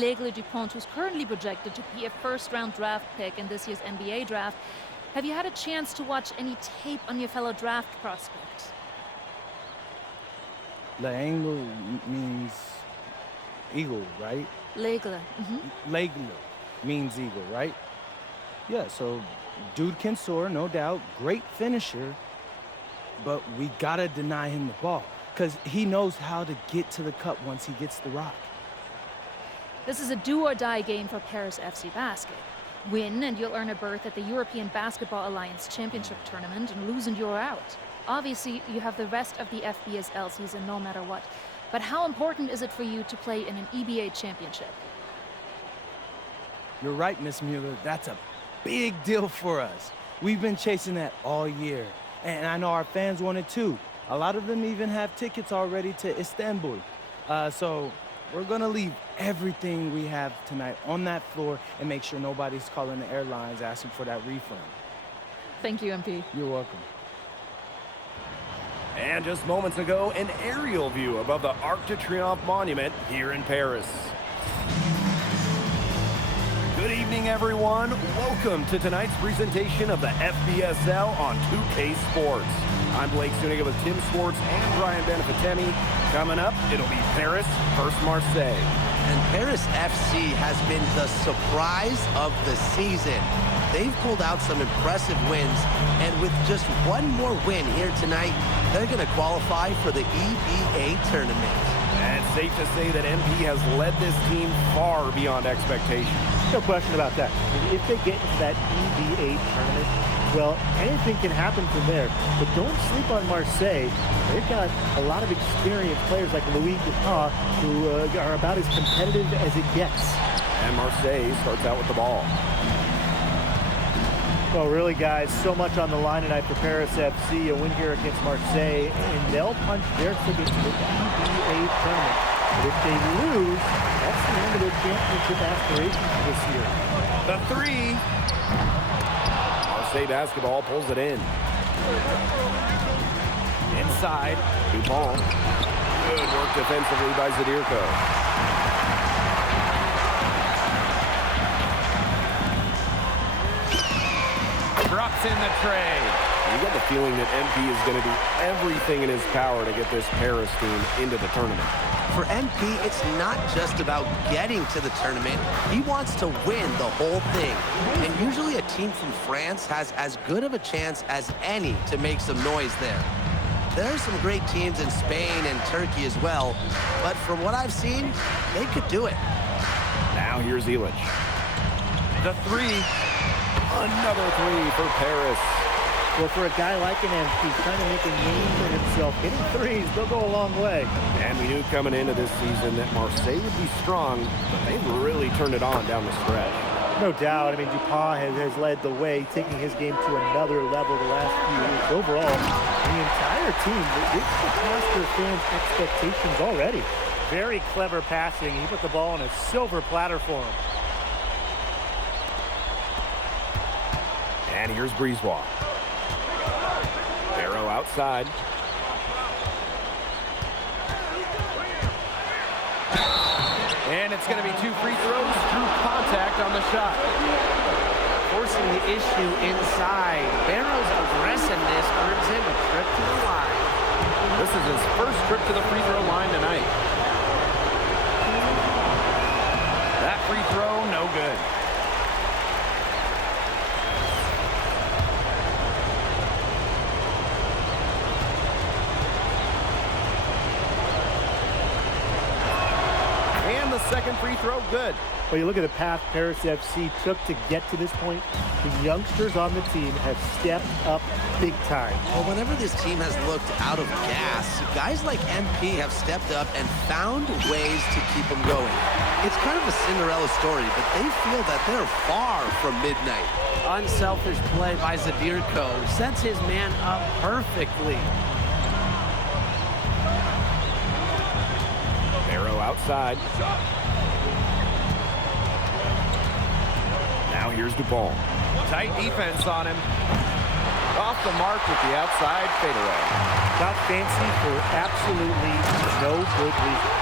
L'Aigle Dupont, who's currently projected to be a first-round draft pick in this year's NBA draft. Have you had a chance to watch any tape on your fellow draft prospect? L'Aigle means eagle, right? L'Aigle. L'Aigle means eagle, right? Yeah, so dude can soar, no doubt. Great finisher. But we gotta deny him the ball, because he knows how to get to the cup once he gets the rock. This is a do-or-die game for Paris FC Basket. Win, and you'll earn a berth at the European Basketball Alliance Championship Tournament, and lose and you're out. Obviously, you have the rest of the FBSL season no matter what. But how important is it for you to play in an EBA championship? You're right, Miss Mueller. That's a big deal for us. We've been chasing that all year. And I know our fans want it too. A lot of them even have tickets already to Istanbul. So we're gonna leave everything we have tonight on that floor and make sure nobody's calling the airlines asking for that refund. Thank you, MP. You're welcome. And just moments ago, an aerial view above the Arc de Triomphe Monument here in Paris. Good evening, everyone. Welcome to tonight's presentation of the FBSL on 2K Sports. I'm Blake Zuniga with Tim Swartz and Brian Benefitemi. Coming up, it'll be Paris versus Marseille. And Paris FC has been the surprise of the season. They've pulled out some impressive wins, and with just one more win here tonight, they're going to qualify for the EBA tournament. And it's safe to say that MP has led this team far beyond expectations. No question about that. If they get into that EBA tournament, well, anything can happen from there. But don't sleep on Marseille. They've got a lot of experienced players like Louis Dupont who are about as competitive as it gets. And Marseille starts out with the ball. Well, really, guys, so much on the line tonight for Paris FC. A win here against Marseille, and they'll punch their ticket to the EBA tournament. But if they lose, that's the end of their championship aspirations for this year. The three. Marseille basketball pulls it in. Inside, Dupont. Good work defensively by Zadirko. Drops in the tray. You get the feeling that MP is going to do everything in his power to get this Paris team into the tournament. For MP, it's not just about getting to the tournament. He wants to win the whole thing. And usually a team from France has as good of a chance as any to make some noise there. There are some great teams in Spain and Turkey as well, but from what I've seen, they could do it. Now here's Illich. The three. Another three for Paris. Well, for a guy like an MP trying to make a name for himself, hitting threes, they'll go a long way. And we knew coming into this season that Marseille would be strong, but they've really turned it on down the stretch. No doubt. I mean, Dupont has led the way, taking his game to another level the last few years. Overall, the entire team, they've surpassed their fans' expectations already. Very clever passing. He put the ball on a silver platter for him. And here's Brisebois. Arrow outside. And it's going to be 2 free throws through contact on the shot. Forcing the issue inside. Barrow's aggressiveness earns him a trip to the line. This is his first trip to the free throw line tonight. That free throw, no good. Second free throw, good. Well, you look at the path Paris FC took to get to this point. The youngsters on the team have stepped up big time. Well, whenever this team has looked out of gas, guys like MP have stepped up and found ways to keep them going. It's kind of a Cinderella story, but they feel that they're far from midnight. Unselfish play by Zadirko sets his man up perfectly. Arrow outside. Now here's Dupont. Tight defense on him. Off the mark with the outside fadeaway. Got fancy for absolutely no good reason.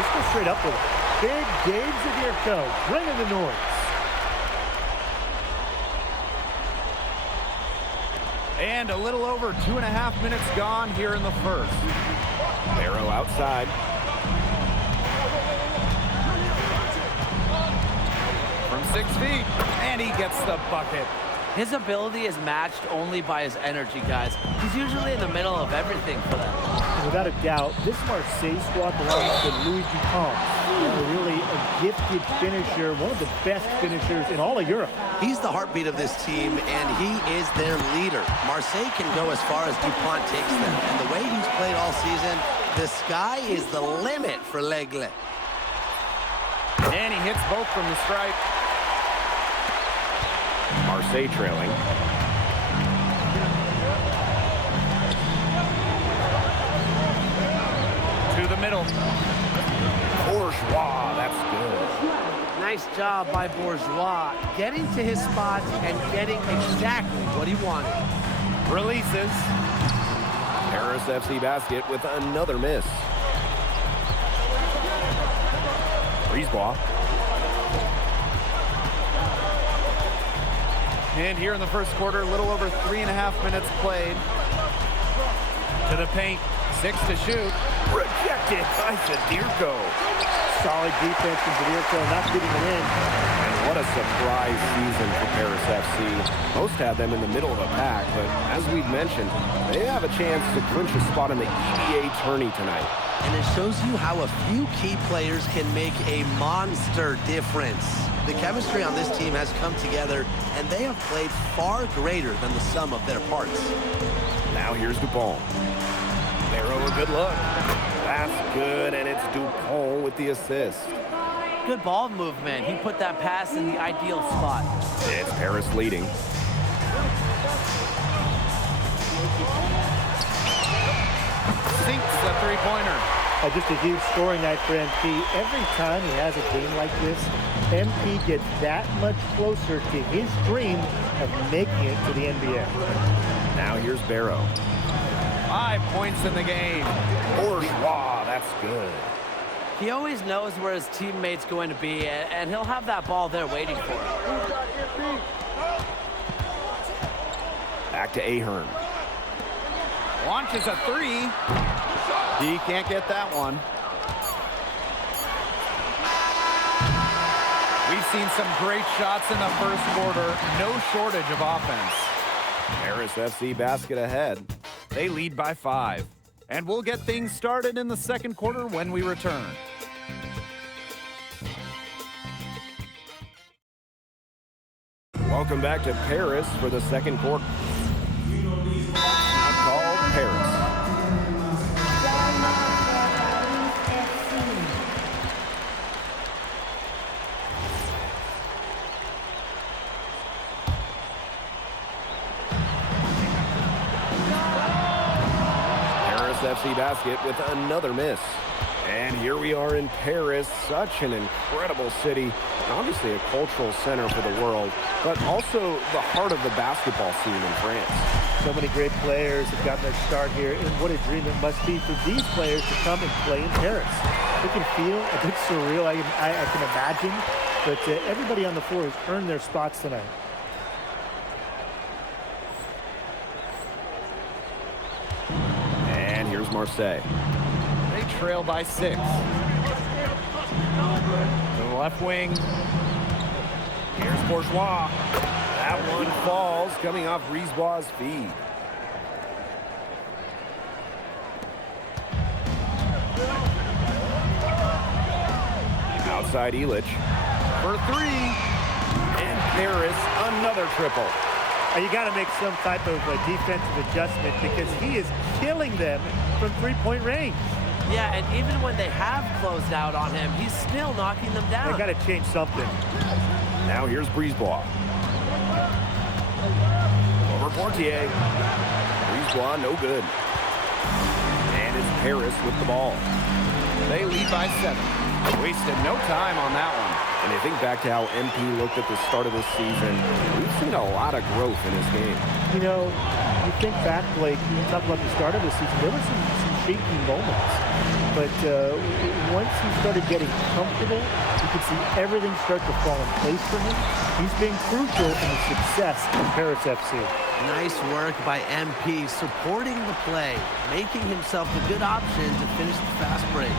Just go straight up with it. Big Dave Zadirko bringing the noise. And a little over 2.5 minutes gone here in the first. Barrow outside. From 6 feet, and he gets the bucket. His ability is matched only by his energy, guys. He's usually in the middle of everything for them. And without a doubt, this Marseille squad belongs to Louis Dupont. Really a gifted finisher, one of the best finishers in all of Europe. He's the heartbeat of this team, and he is their leader. Marseille can go as far as Dupont takes them. And the way he's played all season, the sky is the limit for L'Aigle. And he hits both from the stripe. Marseille trailing. To the middle. Bourgeois, that's good. Nice job by Bourgeois, getting to his spots and getting exactly what he wanted. Releases. Paris FC basket with another miss. Brisebois. And here in the first quarter, a little over 3.5 minutes played. To the paint, 6 to shoot. Rejected by Zadirko. Solid defense from Zadirko, not getting it in. And what a surprise season for Paris FC. Most had them in the middle of a pack, but as we've mentioned, they have a chance to clinch a spot in the EBA tourney tonight. And it shows you how a few key players can make a monster difference. The chemistry on this team has come together, and they have played far greater than the sum of their parts. Now here's Dupont. Barrow, a good look. That's good, and it's Dupont with the assist. Good ball movement. He put that pass in the ideal spot. It's Paris leading. Sinks the three-pointer. Just a huge scoring night for MP. Every time he has a game like this, MP gets that much closer to his dream of making it to the NBA. Now here's Barrow. 5 points in the game. Bourgeois, that's good. He always knows where his teammate's going to be, and he'll have that ball there waiting for him. Back to Ahern. Launches a 3. He can't get that one. We've seen some great shots in the first quarter. No shortage of offense. Paris FC basket ahead. They lead by 5. And we'll get things started in the second quarter when we return. Welcome back to Paris for the second quarter. Now called Paris. FC basket with another miss. And here we are in Paris, such an incredible city, obviously a cultural center for the world, but also the heart of the basketball scene in France. So many great players have gotten their start here, and what a dream it must be for these players to come and play in Paris. It can feel a bit surreal, I can imagine, but everybody on the floor has earned their spots tonight. Here's Marseille. They trail by 6. To the left wing. Here's Bourgeois. That one falls, coming off Brisebois' feed. Outside Illich. For 3. And Paris, another triple. You got to make some type of defensive adjustment because he is killing them from three-point range. Yeah, and even when they have closed out on him, he's still knocking them down. They got to change something. Now here's Brisebois. Over Portier. Brisebois, no good. And it's Paris with the ball. They lead by 7. Wasted no time on that one. And you think back to how MP looked at the start of this season, we've seen a lot of growth in his game. You know, you think back, Blake, you talk about the start of the season, there were some shaky moments. But once he started getting comfortable, you could see everything start to fall in place for him. He's been crucial in the success of Paris FC. Nice work by MP, supporting the play, making himself a good option to finish the fast break.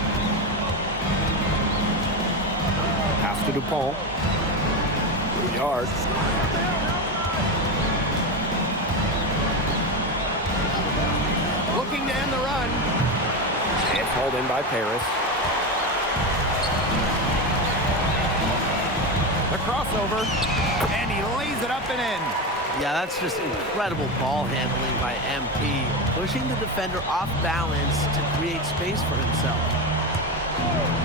Pass to DuPont. 2 yards. Looking to end the run. It's hauled in by Paris. The crossover. And he lays it up and in. Yeah, that's just incredible ball handling by MP, pushing the defender off balance to create space for himself.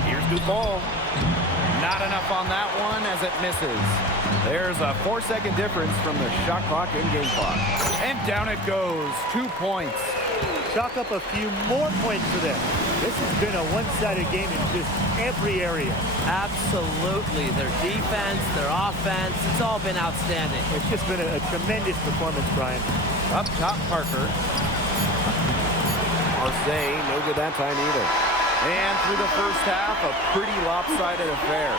Here's DuPont. Not enough on that one as it misses. There's a 4-second difference from the shot clock and game clock. And down it goes. 2 points. Chalk up a few more points for them. This has been a one-sided game in just every area. Absolutely. Their defense, their offense, it's all been outstanding. It's just been a tremendous performance, Brian. Up top, Parker. Marseille, no good that time either. And through the first half, a pretty lopsided affair.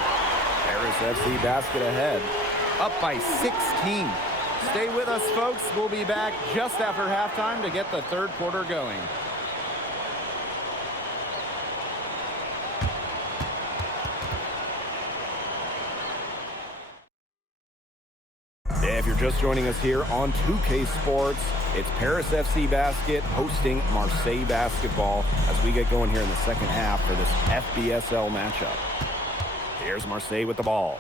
Paris FC basket ahead, up by 16. Stay with us, folks. We'll be back just after halftime to get the third quarter going. If you're just joining us here on 2K Sports, it's Paris FC Basket hosting Marseille Basketball as we get going here in the second half for this FBSL matchup. Here's Marseille with the ball.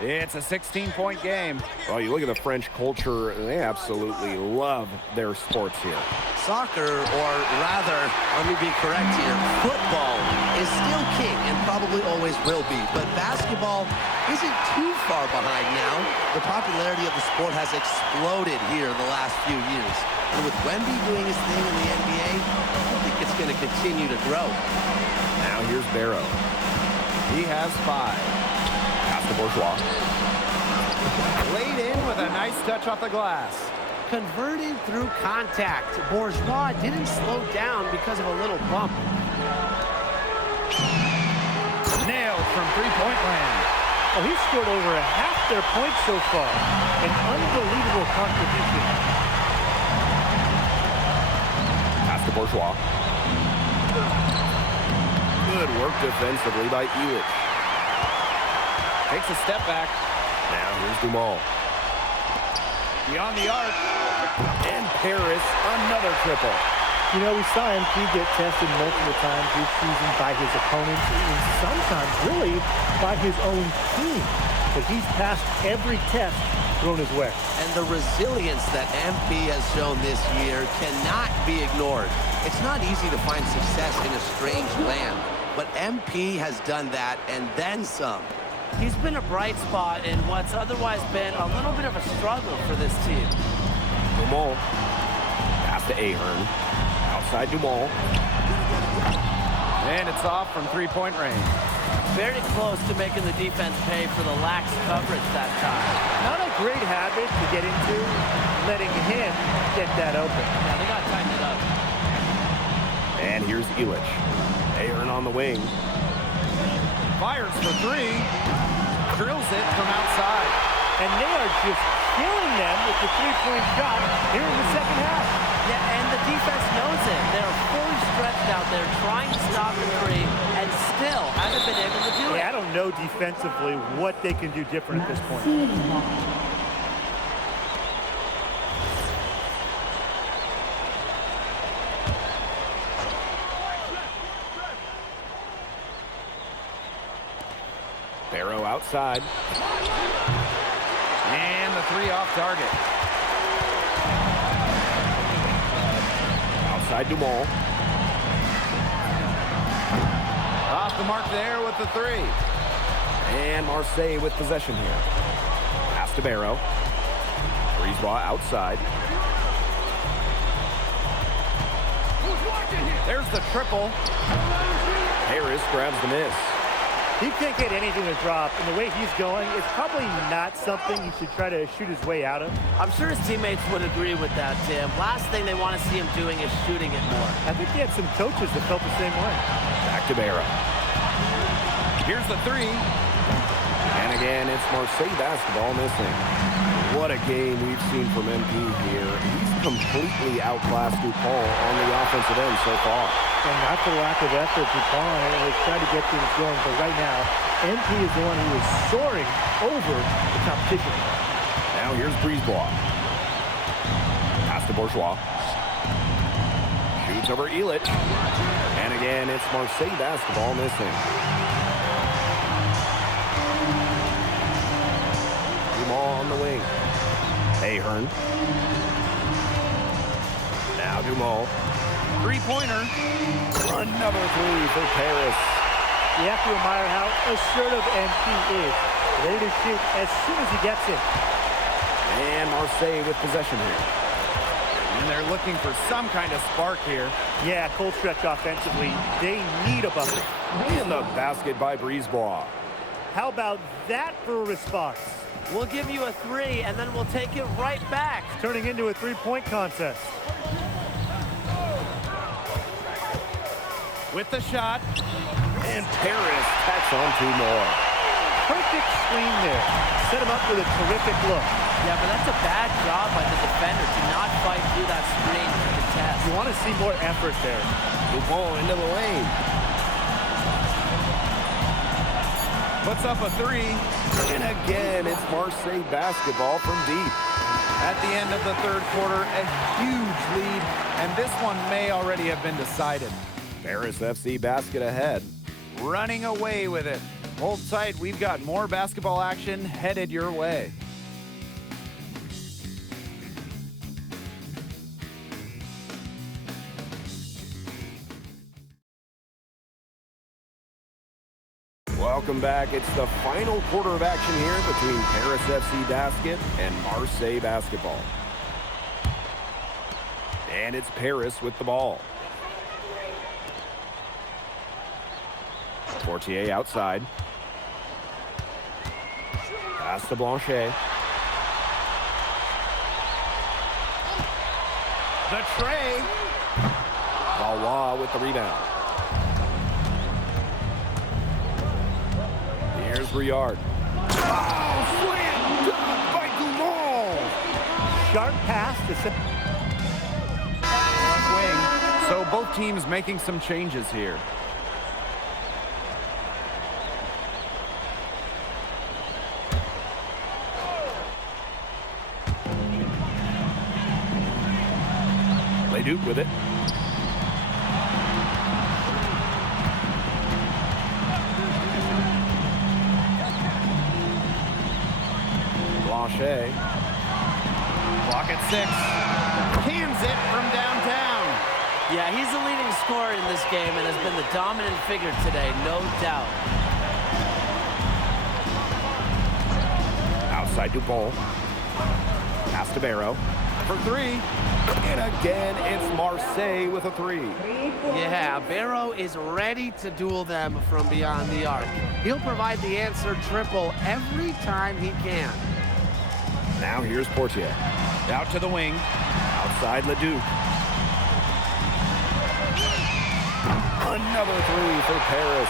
It's a 16-point game. Well, you look at the French culture, they absolutely love their sports here. Soccer, or rather, let me be correct here, football is still king and probably always will be, but basketball isn't too far behind now. The popularity of the sport has exploded here in the last few years. And with Wemby doing his thing in the NBA, I think it's going to continue to grow. Now here's Barrow. He has 5. Pass to Bourgeois. Laid in with a nice touch off the glass. Converting through contact. Bourgeois didn't slow down because of a little bump. Nailed from three-point land. Oh, he's scored over half their points so far. An unbelievable contribution. Pass to Bourgeois. Good work defensively by Illich. Takes a step back. Now here's Dumont. Beyond the arc. And Paris, another triple. You know, we saw MP get tested multiple times this season by his opponents and sometimes really by his own team. But he's passed every test thrown his way. And the resilience that MP has shown this year cannot be ignored. It's not easy to find success in a strange land, but MP has done that and then some. He's been a bright spot in what's otherwise been a little bit of a struggle for this team. Dumont. Pass to Ahern. Outside Dumont. And it's off from three-point range. Very close to making the defense pay for the lax coverage that time. Not a great habit to get into, letting him get that open. Yeah, they got to tighten it up. And here's Illich. Ahern on the wing. Fires for 3. Drills it from outside. And they are just killing them with the three-point shot here in the second half. Yeah, and the defense knows it. They're fully stretched out there trying to stop the three and still haven't been able to do it. I don't know defensively what they can do different at this point. Barrow outside. And the 3 off target. Outside Dumont. Off the mark there with the 3. And Marseille with possession here. Pass to Barrow. Breeze ball outside. There's the triple. Harris grabs the miss. He can't get anything to drop, and the way he's going, it's probably not something he should try to shoot his way out of. I'm sure his teammates would agree with that, Tim. Last thing they want to see him doing is shooting it more. I think he had some coaches that felt the same way. Back to Barrow. Here's the three. And again, it's Marseille basketball missing. What a game we've seen from MP here. He's completely outclassed DuPont on the offensive end so far. And not for lack of effort, DuPont has tried to get things going, but right now, MP is the one who is soaring over the competition. Now here's Brisebois. Pass to Bourgeois. Shoots over Illich. And again, it's Marseille basketball missing. Dumont on the wing. Ahern. Now Dumont. Three-pointer. Another three for Paris. You have to admire how assertive MP is. Ready to shoot as soon as he gets it. And Marseille with possession here. And they're looking for some kind of spark here. Yeah, cold stretch offensively. They need a bucket. In the basket by Brisebois. How about that for a response? We'll give you a three, and then we'll take it right back. It's turning into a three-point contest. With the shot. And Paris tacks on two more. Perfect screen there. Set him up with a terrific look. Yeah, but that's a bad job by the defender to not fight through that screen to contest. You want to see more effort there. Dupont into the lane. Puts up a three. And again, it's Marseille basketball from deep. At the end of the third quarter, a huge lead, and this one may already have been decided. Paris FC basket ahead. Running away with it. Hold tight, we've got more basketball action headed your way. Welcome back. It's the final quarter of action here between Paris FC basket and Marseille basketball. And it's Paris with the ball. Fortier outside. Pass to Blanchet. The tray. Valois with the rebound. Here's Riard. Oh, slam dunk by Dumont. Sharp pass to Left wing. So both teams making some changes here. Duke with it. Blanchet. Clock at 6. Cans it from downtown. Yeah, he's the leading scorer in this game and has been the dominant figure today, no doubt. Outside Dupont. Pass to Barrow. For 3. And again, it's Marseille with a 3. Yeah, Barrow is ready to duel them from beyond the arc. He'll provide the answer triple every time he can. Now here's Portier. Out to the wing. Outside Leduc. Another 3 for Paris.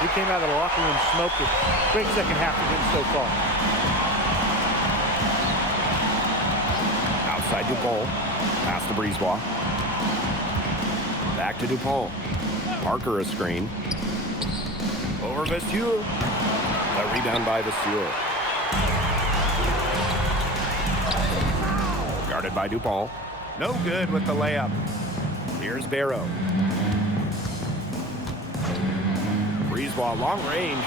He came out of the locker room smoking. Great second half for him so far. Outside Dupont. Pass to Brisebois. Back to Dupont. Parker a screen. Over Vasseur. A rebound by Vasseur. Guarded by Dupont. No good with the layup. Here's Barrow. Brisebois long range.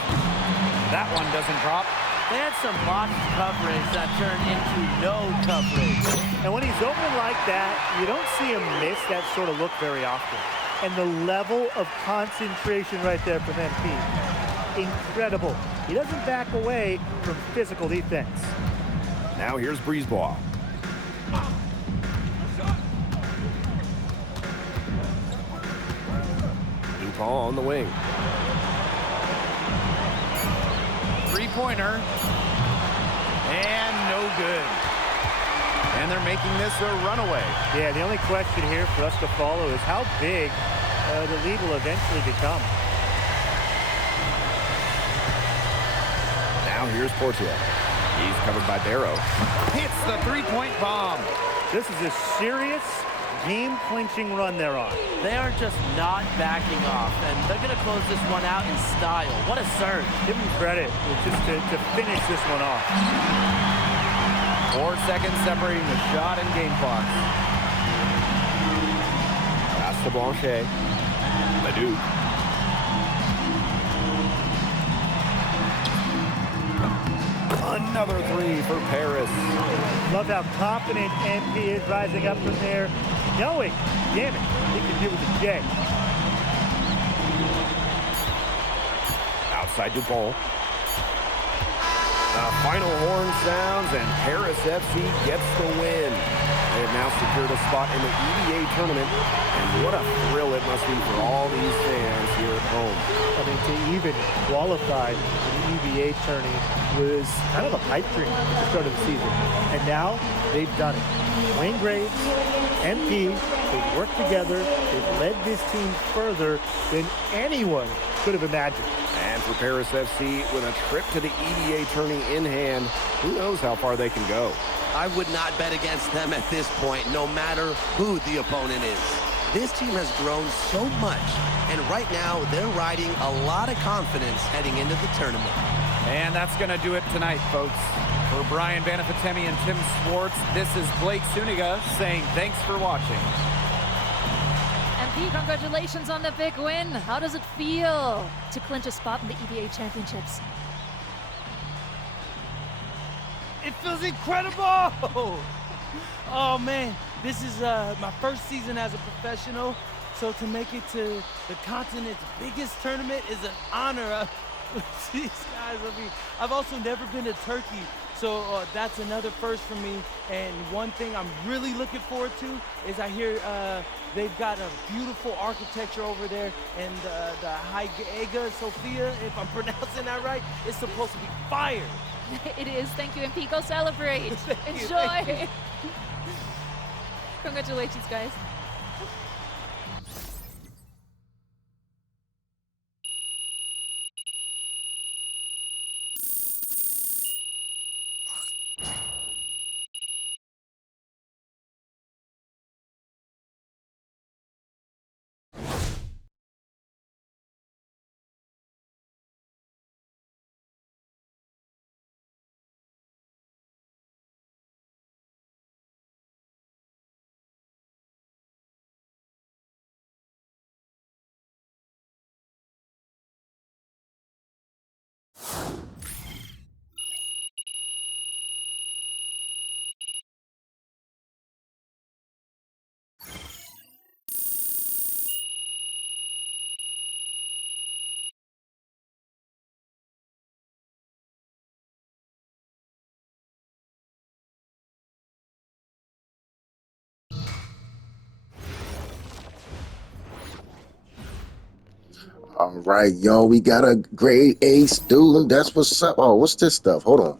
That one doesn't drop. They had some blocked coverage that turned into no coverage. And when he's open like that, you don't see him miss that sort of look very often. And the level of concentration right there from MP, incredible. He doesn't back away from physical defense. Now here's Brisebois. Dupont on the wing. three-pointer. And no good. And they're making this a runaway. Yeah, the only question here for us to follow is how big the lead will eventually become. Now here's Portia. He's covered by Barrow. Hits the three-point bomb. This is a serious game-clinching run they're on. They are just not backing off, and they're going to close this one out in style. What a surge. Give them credit just to finish this one off. 4 seconds separating the shot and game clock. Pass to Blanchet. Leduc. Another three for Paris. Love how confident MP is rising up from there, knowing, damn it, he can do it with a J. Outside Dupont. The final horn sounds, and Paris FC gets the win. They have now secured a spot in the EVA tournament, and what a thrill it must be for all these fans here at home. I mean, to even qualify for the EVA tourney was kind of a pipe dream at the start of the season. And now they've done it. Wayne Graves, MP, they've worked together. They've led this team further than anyone could have imagined. And for Paris FC, with a trip to the EVA tourney in hand, who knows how far they can go. I would not bet against them at this point, no matter who the opponent is. This team has grown so much, and right now they're riding a lot of confidence heading into the tournament. And that's going to do it tonight, folks. For Brian Banafitemi and Tim Swartz, this is Blake Suniga saying thanks for watching. MP, congratulations on the big win. How does it feel to clinch a spot in the EVA Championships? It feels incredible! Oh man, this is my first season as a professional, so to make it to the continent's biggest tournament is an honor. These guys, I mean, I've also never been to Turkey, so that's another first for me. And one thing I'm really looking forward to is I hear they've got a beautiful architecture over there, and the Hagia Sophia, if I'm pronouncing that right, is supposed to be fire. It is. Thank you, MP. Go celebrate. Enjoy. Thank you. Congratulations, guys. All right, yo, we got a grade A student. That's what's up. Oh, what's this stuff? Hold on.